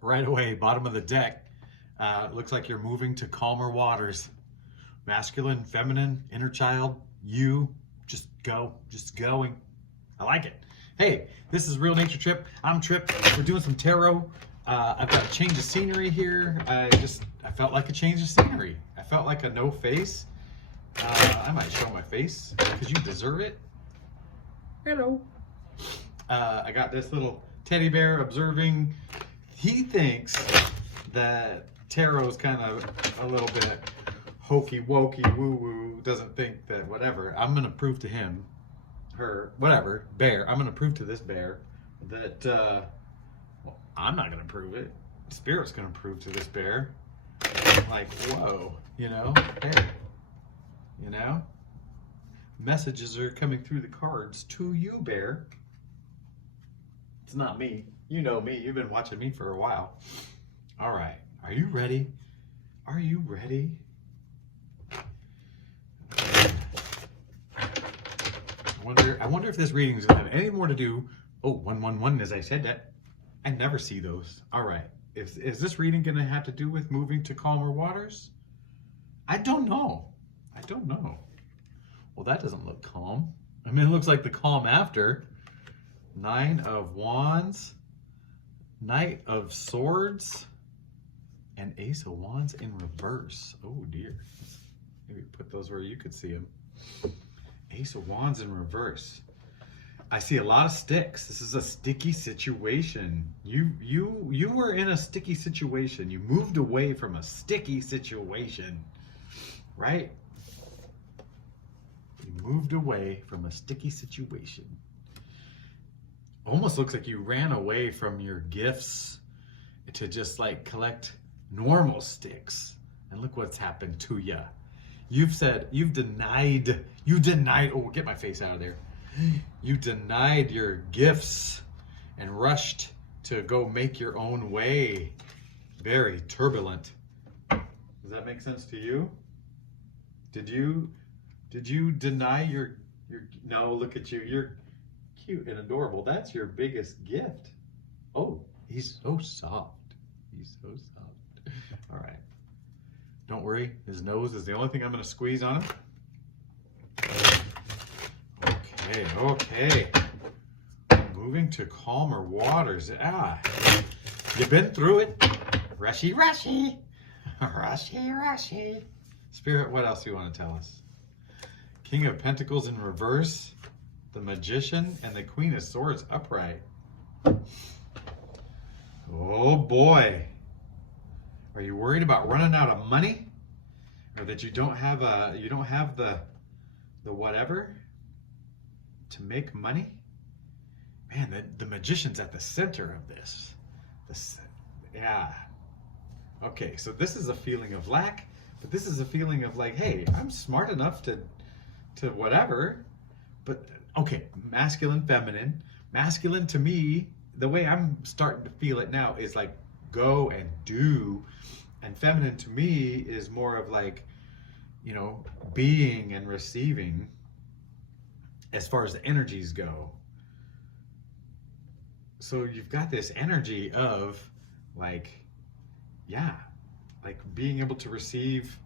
Right away, bottom of the deck. Looks like you're moving to calmer waters. Masculine, feminine, inner child, you, just go, just going. I like it. Hey, this is Real Nature Trip. I'm Trip. We're doing some tarot. I've got a change of scenery here. I felt like a change of scenery. I felt like a no face. I might show my face because you deserve it. Hello. I got this little teddy bear observing. He thinks that tarot is kind of a little bit hokey wokey woo woo. Doesn't think that whatever. I'm gonna prove to him, her, whatever, bear. I'm gonna prove to this bear that well, I'm not gonna prove it. Spirit's gonna prove to this bear. Like, whoa, you know, hey, you know, messages are coming through the cards to you, bear. It's not me. You know me. You've been watching me for a while. All right. Are you ready? Are you ready? I wonder if this reading is going to have any more to do. Oh, 111 as I said that. I never see those. All right. Is this reading going to have to do with moving to calmer waters? I don't know. I don't know. Well, that doesn't look calm. I mean, it looks like the calm after. 9 of Wands, Knight of Swords, and Ace of Wands in reverse. Oh dear. Maybe put those where you could see them. Ace of Wands in reverse. I see a lot of sticks. This is a sticky situation. You were in a sticky situation. You moved away from a sticky situation, right? You moved away from a sticky situation. Almost looks like you ran away from your gifts to just like collect normal sticks. And look what's happened to you. You've denied, oh, get my face out of there. You denied your gifts and rushed to go make your own way. Very turbulent. Does that make sense to you? Did you deny your, no, look at you. You're cute and adorable. That's your biggest gift. Oh, he's so soft. He's so soft. All right. Don't worry. His nose is the only thing I'm going to squeeze on him. Okay, okay. Moving to calmer waters. Ah, you've been through it. Rushy, rushy. Rushy, rushy. Spirit, what else do you want to tell us? King of Pentacles in reverse. The Magician and the Queen of Swords upright. Oh boy. Are you worried about running out of money? Or that you don't have the whatever to make money? Man, the Magician's at the center of this. Yeah. Okay, so this is a feeling of lack, but this is a feeling of like, hey, I'm smart enough to whatever, but okay, masculine, feminine. Masculine to me, the way I'm starting to feel it now is like go and do. And feminine to me is more of like, you know, being and receiving as far as the energies go. So you've got this energy of like, yeah, like being able to receive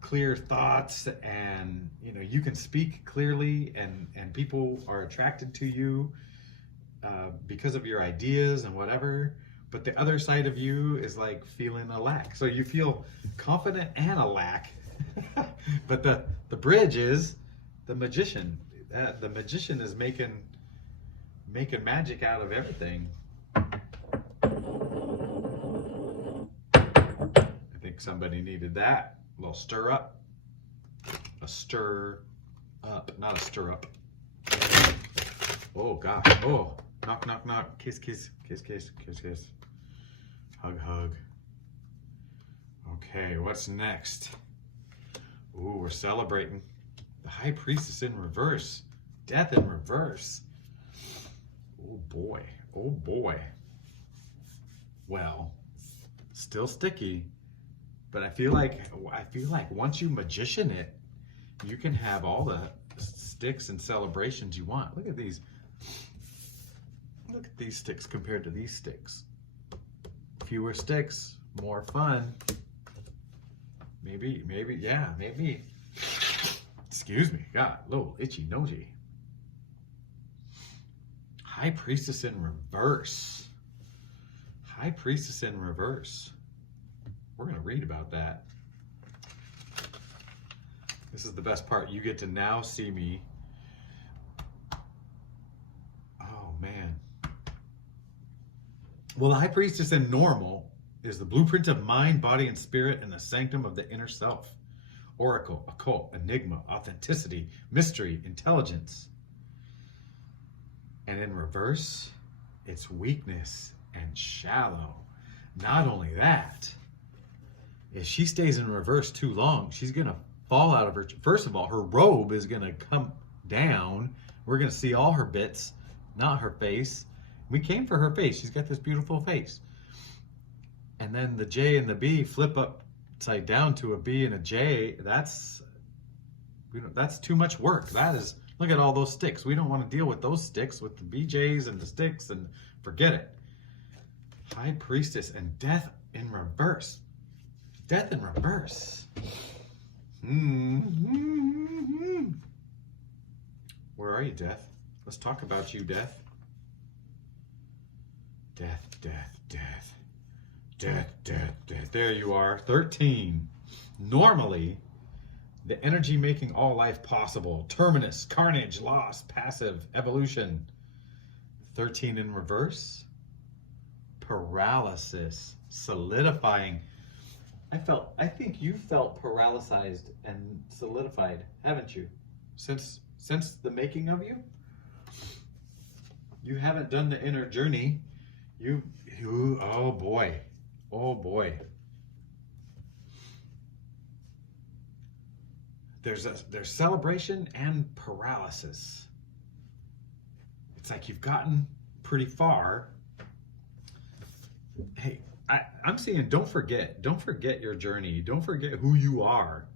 clear thoughts, and you know, you can speak clearly, and people are attracted to you because of your ideas and whatever. But the other side of you is like feeling a lack. So you feel confident and a lack. But the bridge is the Magician. The Magician is making magic out of everything. I think somebody needed that. A little stir up. A stir up, not a stir up. Oh gosh. Oh, knock, knock, knock. Kiss, kiss, kiss, kiss, kiss, kiss. Hug, hug. Okay, what's next? Ooh, we're celebrating. The High Priestess in reverse. Death in reverse. Oh boy. Oh boy. Well, still sticky. But I feel like once you Magician it, you can have all the sticks and celebrations you want. Look at these. Look at these sticks compared to these sticks. fewer sticks, more fun. Maybe, yeah, maybe. Excuse me, God, a little itchy nosy. High Priestess in reverse. High Priestess in reverse. We're going to read about that. This is the best part. You get to now see me. Oh, man. Well, the High Priestess in normal is the blueprint of mind, body, and spirit, and the sanctum of the inner self. Oracle, occult, enigma, authenticity, mystery, intelligence. And in reverse, it's weakness and shallow. Not only that, if she stays in reverse too long, she's going to fall out of her. First of all, her robe is going to come down. We're going to see all her bits, not her face. We came for her face. She's got this beautiful face. And then the J and the B flip upside down to a B and a J. That's too much work. That is, look at all those sticks. We don't want to deal with those sticks, with the BJs and the sticks, and forget it. High Priestess and Death in reverse. Death in reverse. Where are you, Death? Let's talk about you, Death. Death, death, death. Death, death, death. There you are. 13. Normally, the energy making all life possible. Terminus, carnage, loss, passive, evolution. 13 in reverse. Paralysis, solidifying. I think you felt paralyzed and solidified, haven't you? Since the making of you? You haven't done the inner journey. You oh boy. Oh boy. There's celebration and paralysis. It's like you've gotten pretty far. Hey, I'm saying don't forget your journey. Don't forget who you are.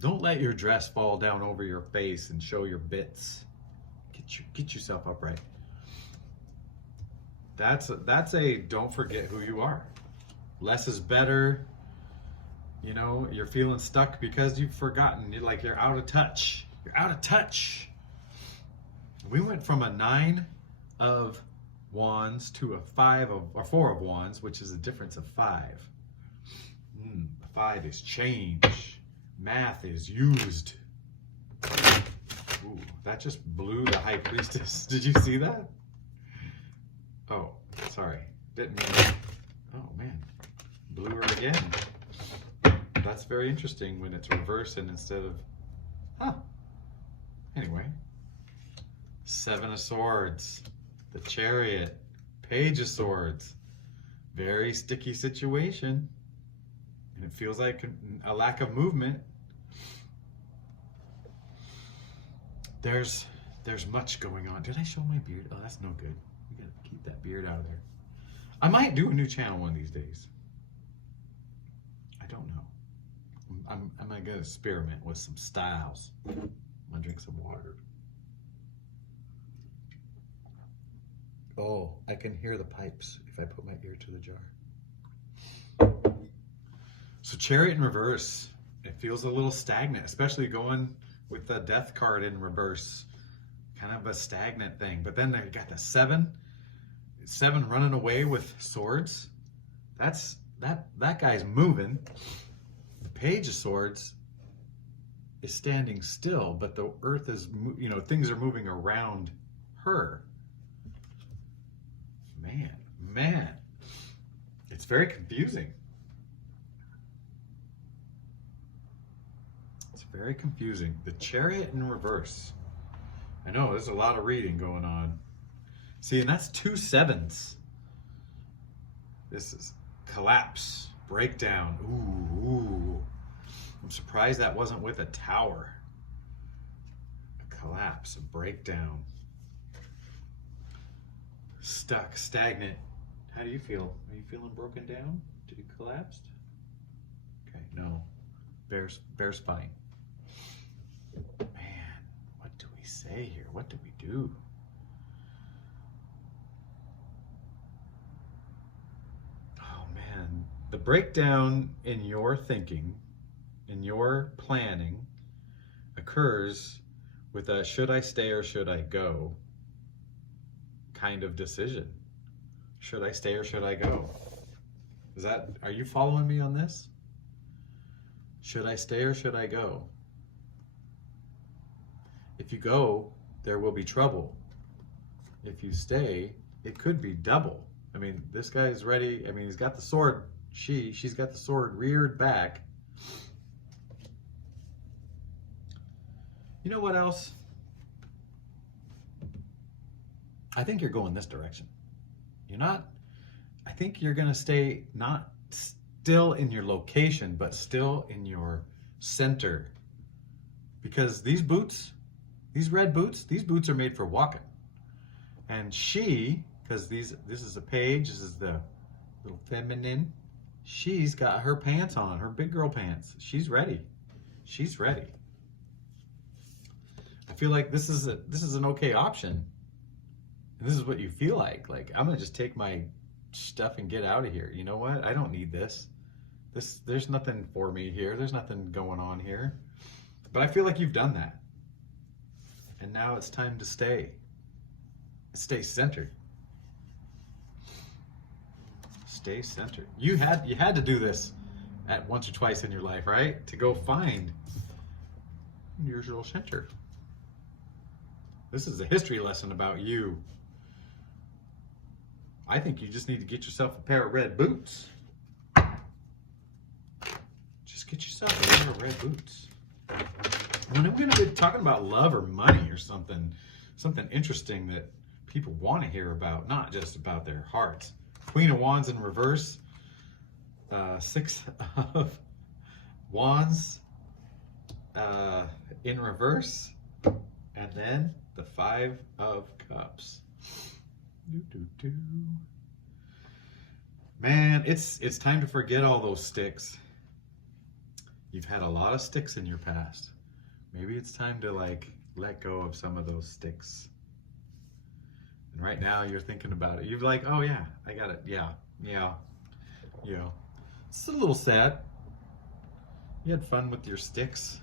Don't let your dress fall down over your face and show your bits. Get yourself upright. That's a don't forget who you are. Less is better. You know, you're feeling stuck because you've forgotten. You're out of touch. You're out of touch. We went from a 9 of wands to a 4 of wands, which is a difference of 5. 5 is change. Math is used. Ooh, that just blew the High Priestess. Did you see that? Oh, sorry. Didn't mean. Oh man, blew her again. That's very interesting when it's reverse and instead of. Huh. Anyway. 7 of Swords. The Chariot, Page of Swords, very sticky situation, and it feels like a lack of movement. There's much going on. Did I show my beard? Oh, that's no good. We gotta keep that beard out of there. I might do a new channel one of these days. I don't know. I'm gonna experiment with some styles. I'm gonna drink some water. Oh, I can hear the pipes if I put my ear to the jar. So Chariot in reverse, it feels a little stagnant, especially going with the Death card in reverse. Kind of a stagnant thing. But then you got the 7 running away with swords. That guy's moving. The Page of Swords is standing still, but the earth is, things are moving around her. Man, it's very confusing. It's very confusing. The Chariot in reverse. I know, there's a lot of reading going on. See, and that's 2 7s. This is collapse, breakdown. Ooh. I'm surprised that wasn't with a tower. A collapse, a breakdown. Stuck, stagnant. How do you feel? Are you feeling broken down? Did you collapse? Okay, no. Bear's fine. Man, what do we say here? What do we do? Oh man, breakdown in your thinking, in your planning, occurs with a should I stay or should I go kind of decision. Should I stay or should I go? Are you following me on this? Should I stay or should I go? If you go, there will be trouble. If you stay, it could be double. I mean, this guy's ready. I mean, he's got the sword. She's got the sword reared back. You know what else? I think you're going this direction. You're not, I think you're going to stay not still in your location, but still in your center. Because these boots, these red boots, these boots are made for walking. And she, because this is a page, this is the little feminine, she's got her pants on, her big girl pants. She's ready. She's ready. I feel like this is an okay option. This is what you feel like. Like, I'm gonna just take my stuff and get out of here. You know what? I don't need this. There's nothing for me here. There's nothing going on here. But I feel like you've done that. And now it's time to stay. Stay centered. Stay centered. You had to do this at once or twice in your life, right? To go find your little center. This is a history lesson about you. I think you just need to get yourself a pair of red boots. Just get yourself a pair of red boots. When we're going to be talking about love or money or something interesting that people want to hear about, not just about their hearts. Queen of Wands in reverse, Six of Wands in reverse, and then the Five of Cups. Man, it's time to forget all those sticks. You've had a lot of sticks in your past. Maybe it's time to let go of some of those sticks. And right now you're thinking about it. You're like, oh yeah, I got it. Yeah. It's a little sad. You had fun with your sticks.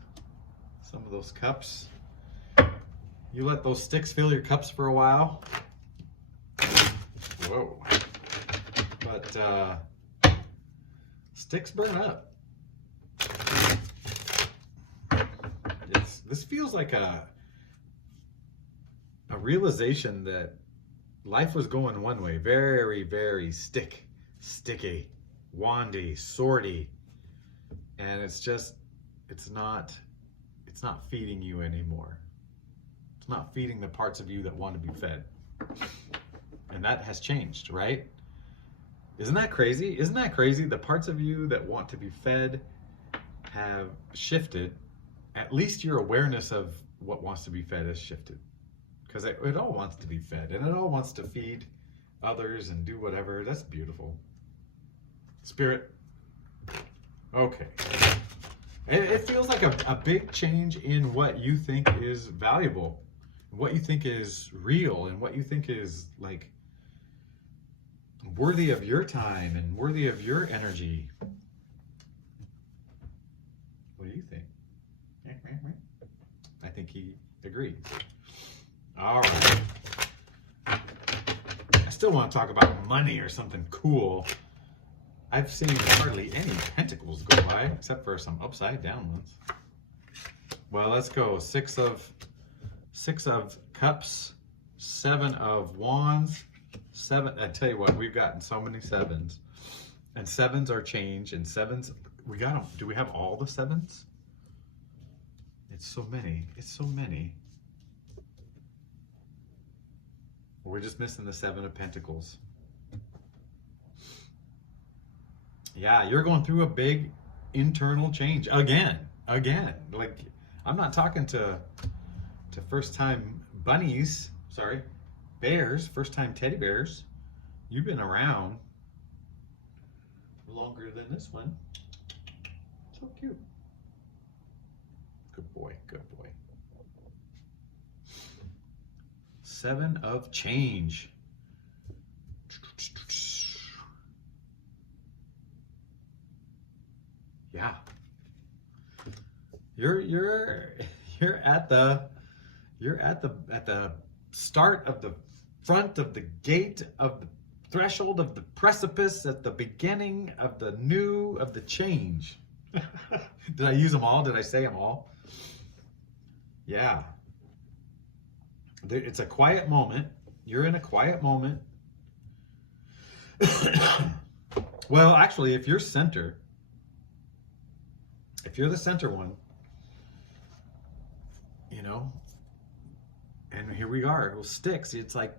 Some of those cups. You let those sticks fill your cups for a while. Whoa. But sticks burn up. This feels like a realization that life was going one way. Very, very sticky, wandy, swordy. And it's not feeding you anymore. It's not feeding the parts of you that want to be fed. And that has changed, right? Isn't that crazy? Isn't that crazy? The parts of you that want to be fed have shifted. At least your awareness of what wants to be fed has shifted. Because it all wants to be fed, and it all wants to feed others and do whatever. That's beautiful. Spirit. Okay. It feels like a big change in what you think is valuable, what you think is real, and what you think is like worthy of your time and worthy of your energy. What do you think? I think he agrees. All right. I still want to talk about money or something cool. I've seen hardly any pentacles go by, except for some upside down ones. Well, let's go. Six of Cups, Seven of Wands, seven. I tell you what, we've gotten so many sevens, and sevens are change, and sevens. We got them. Do we have all the sevens? It's so many. It's so many. We're just missing the Seven of Pentacles. Yeah, you're going through a big internal change again. Like, I'm not talking to first-time bunnies. Sorry, bears. First-time teddy bears. You've been around longer than this one. So cute. Good boy. Good boy. Seven of Change. Yeah. You're at the start of the front of the gate of the threshold of the precipice at the beginning of the change. Did I use them all? Did I say them all? Yeah. It's a quiet moment. You're in a quiet moment. Well, actually, if you're the center one, you know, and here we are, it sticks. It's like,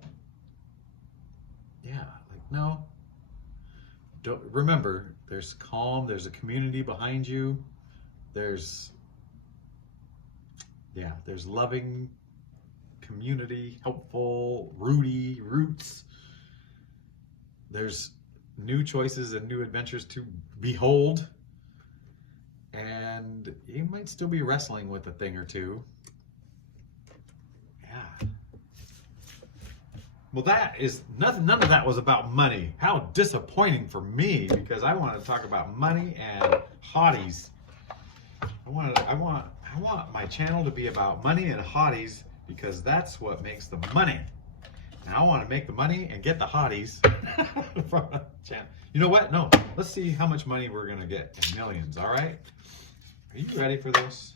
yeah, like, no. Don't remember, there's calm, there's a community behind you. There's loving community, helpful, roots. There's new choices and new adventures to behold. And you might still be wrestling with a thing or two. Yeah. Well, none of that was about money. How disappointing for me, because I want to talk about money and hotties. I want my channel to be about money and hotties, because that's what makes the money. And I want to make the money and get the hotties from the channel. You know what? No, let's see how much money we're going to get in millions, all right? Are you ready for this?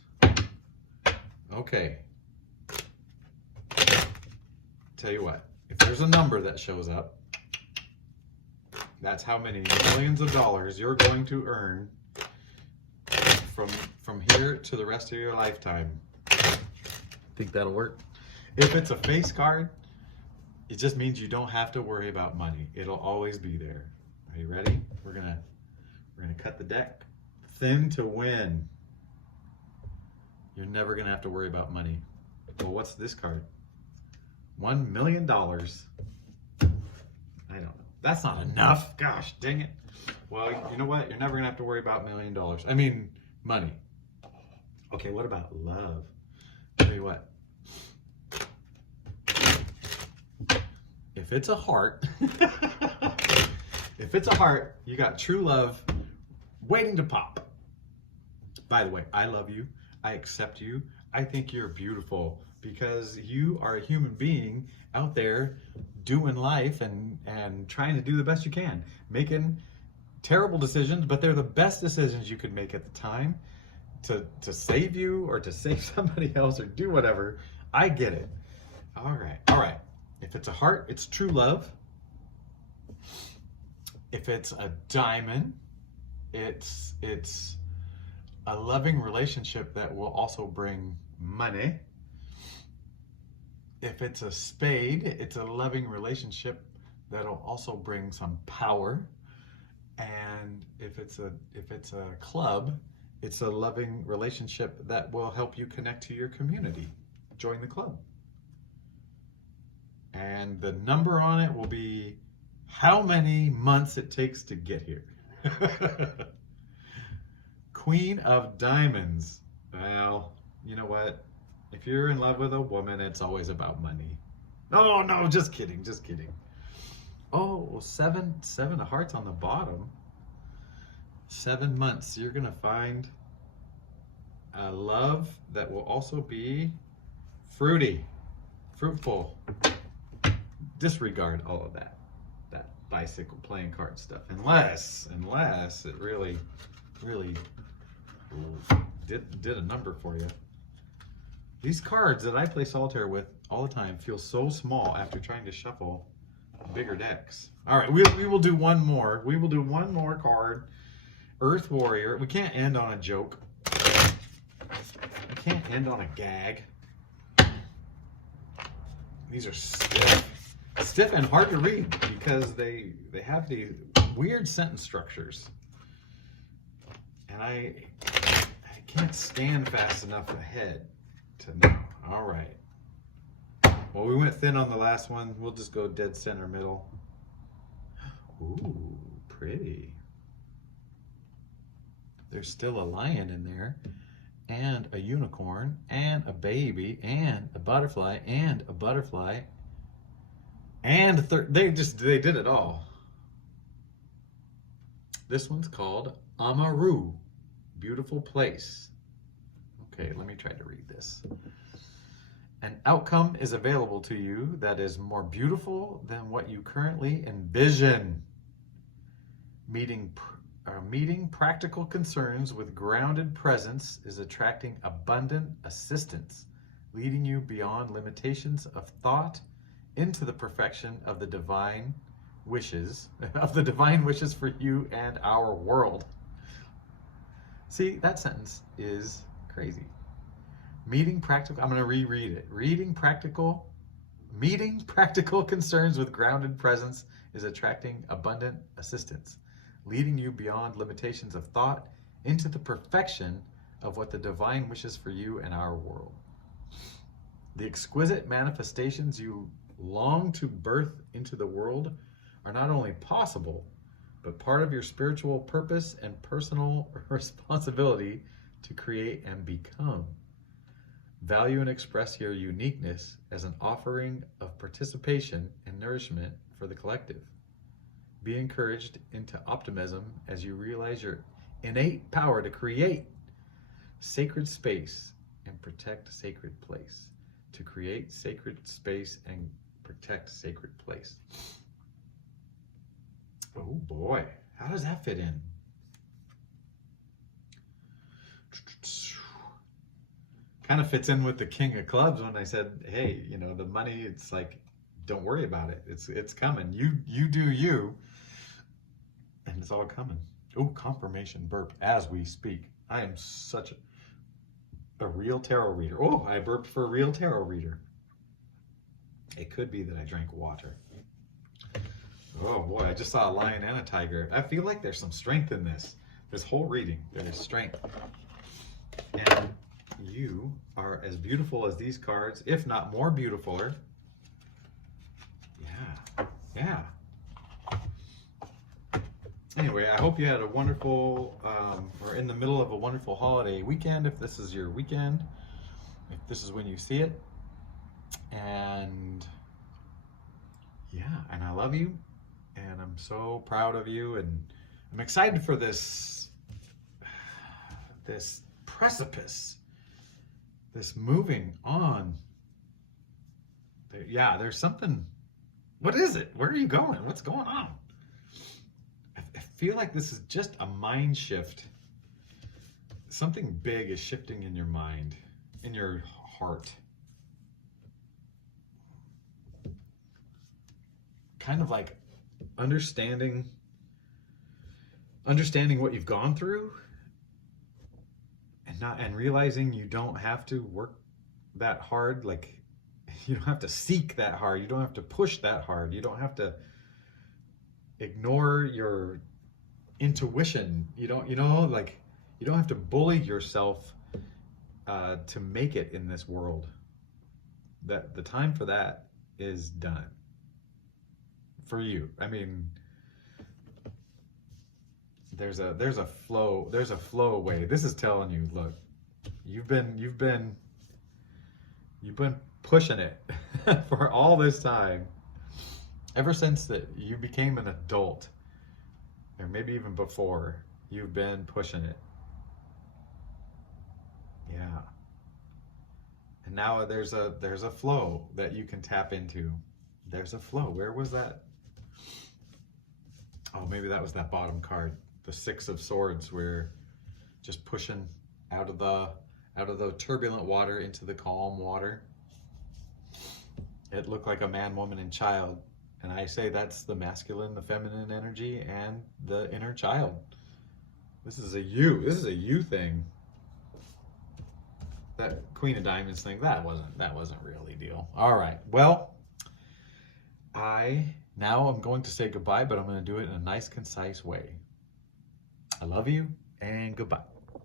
Okay. Tell you what, if there's a number that shows up, that's how many millions of dollars you're going to earn from here to the rest of your lifetime. Think that'll work? If it's a face card, it just means you don't have to worry about money. It'll always be there. Are you ready? We're gonna cut the deck thin to win. You're never gonna have to worry about money. Well, what's this card? $1 million. I don't know. That's not enough. Gosh, dang it. Well, you know what? You're never gonna have to worry about $1 million. I mean, money. Okay, what about love? Tell you what. If it's a heart, you got true love waiting to pop. By the way, I love you. I accept you. I think you're beautiful, because you are a human being out there doing life and trying to do the best you can, making terrible decisions, but they're the best decisions you could make at the time to save you or to save somebody else or do whatever. I get it. All right. If it's a heart, it's true love. If it's a diamond, it's a loving relationship that will also bring money. If it's a spade, it's a loving relationship that'll also bring some power. And if it's a club, it's a loving relationship that will help you connect to your community. Join the club. And the number on it will be how many months it takes to get here. Queen of Diamonds. Well, you know what? If you're in love with a woman, it's always about money. Oh, no, just kidding. Oh, seven of hearts on the bottom. 7 months. You're going to find a love that will also be fruitful. Disregard all of that bicycle playing card stuff, unless it really did a number for you. These cards that I play solitaire with all the time feel so small after trying to shuffle bigger decks. All right, we will do one more. We will do one more card. Earth Warrior. We can't end on a joke. We can't end on a gag. These are stiff and hard to read because they have these weird sentence structures. And I can't stand fast enough ahead to know. All right. Well, we went thin on the last one. We'll just go dead center middle. Ooh, pretty. There's still a lion in there, and a unicorn, and a baby, and a butterfly, and a butterfly, and they did it all. This one's called Amaru, beautiful place. Okay, let me try to read this. An outcome is available to you that is more beautiful than what you currently envision. Meeting practical concerns with grounded presence is attracting abundant assistance, leading you beyond limitations of thought into the perfection of the divine wishes for you and our world. See, that sentence is crazy. I'm going to reread it. Meeting practical concerns with grounded presence is attracting abundant assistance, leading you beyond limitations of thought into the perfection of what the divine wishes for you and our world. The exquisite manifestations you long to birth into the world are not only possible, but part of your spiritual purpose and personal responsibility to create and become. Value and express your uniqueness as an offering of participation and nourishment for the collective. Be encouraged into optimism as you realize your innate power to create sacred space and protect sacred place. To create sacred space and protect sacred place. Oh boy, how does that fit in? Kind of fits in with the King of Clubs when I said, hey, you know, the money, it's like, don't worry about it. It's coming. You do you, and it's all coming. Oh, confirmation burp as we speak. I am such a real tarot reader. Oh, I burped for a real tarot reader. It could be that I drank water. Oh boy, I just saw a lion and a tiger. I feel like there's some strength in this whole reading. There's strength. And you are as beautiful as these cards, if not more beautifuler. Yeah. Anyway, I hope you had a wonderful, or in the middle of a wonderful holiday weekend, if this is your weekend, if this is when you see it. And yeah, and I love you, and I'm so proud of you, and I'm excited for this precipice, this moving on. There's something. What is it? Where are you going? What's going on? I feel like this is just a mind shift. Something big is shifting in your mind, in your heart. Kind of like understanding what you've gone through, and realizing you don't have to work that hard. Like, you don't have to seek that hard. You don't have to push that hard. You don't have to ignore your intuition. You don't have to bully yourself to make it in this world. That the time for that is done. For you. I mean, there's a flow away. This is telling you, look, you've been pushing it for all this time. Ever since that you became an adult, or maybe even before, you've been pushing it. Yeah. And now there's a flow that you can tap into. There's a flow. Where was that? Oh, maybe that was that bottom card, the Six of Swords, where just pushing out of the turbulent water into the calm water. It looked like a man, woman, and child. And I say that's the masculine, the feminine energy, and the inner child. This is a you thing. That Queen of Diamonds thing, that wasn't really deal. All right. Well, now I'm going to say goodbye, but I'm going to do it in a nice, concise way. I love you, and goodbye.